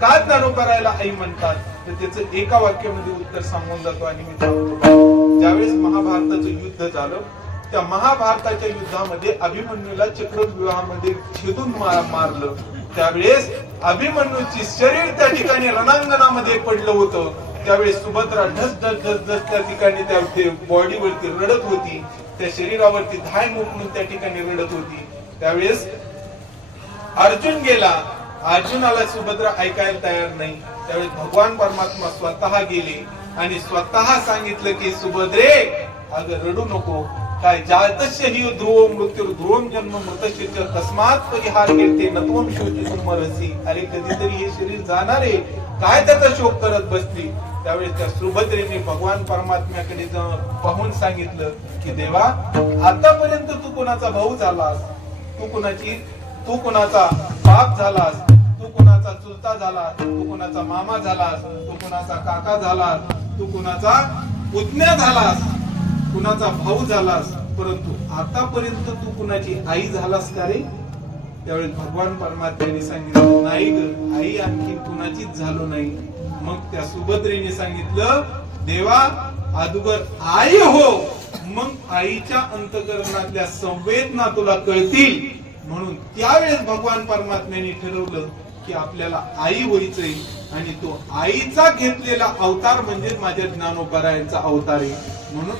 का ज्ञानोबारायला आई म्हणतात, तर त्याचं एका वाक्यामध्ये उत्तर सांगून जातो आणि मी सांगतो. ज्यावेळेस महाभारताचं युद्ध झालं, त्या महाभारताच्या युद्धामध्ये अभिमन्यूला चक्रव्यूहामध्ये छेदून मारलं. त्यावेळेस अभिमन्यूची शरीर त्या ठिकाणी रणांगणामध्ये पडलं होतं. त्यावेळेस सुभद्रा ढस ढस ढस ढस त्या ठिकाणी त्या बॉडीवरती रडत होती, त्या शरीरावरती धाय म्हणून त्या ठिकाणी रडत होती. त्यावेळेस अर्जुन गेला, अर्जुनाला सुभद्रा ऐकायला तयार नाही. त्यावेळेस भगवान परमात्मा स्वतः गेले आणि स्वतः सांगितलं की सुभद्रे, अगं रडू नको. काय जातस्य हि ध्रुव मृत्यू ध्रुवम जन्म मृतस्य च तस्मात् परिहार कीर्ते नत्वम शोचितुम मरसी. अरे कधीतरी हे शरीर जाणार आहे, काय त्याचा शोक करत बसली. त्यावेळेस त्या सुभद्रेने भगवान परमात्म्याकडे पाहून सांगितलं की देवा, आतापर्यंत तू कोणाचा भाऊ झालास, तू कोणाचा बाप झालास, तू कोणाचा चुलता झालास, तू कोणाचा मामा झालास, तू कोणाचा काका झालास, तू कोणाचा पुतण्या झालास, कुणाचा भाऊ झालास, परंतु आतापर्यंत तू कुणाची आई झालास का रे? त्यावेळेस भगवान परमात्म्याने सांगितलं, नाही ग, आई आणखी कुणाचीच झालो नाही. मग त्या सुभद्रेने सांगितलं, देवा अगोदर आई हो, मग आईच्या अंतःकरणातल्या संवेदना तुला कळतील. म्हणून त्यावेळेस भगवान परमात्म्याने ठरवलं की आपल्याला आई व्हायचंय आणि तो आईचा घेतलेला अवतार म्हणजे माझ्या ज्ञानोबारायांचा अवतार आहे. म्हणून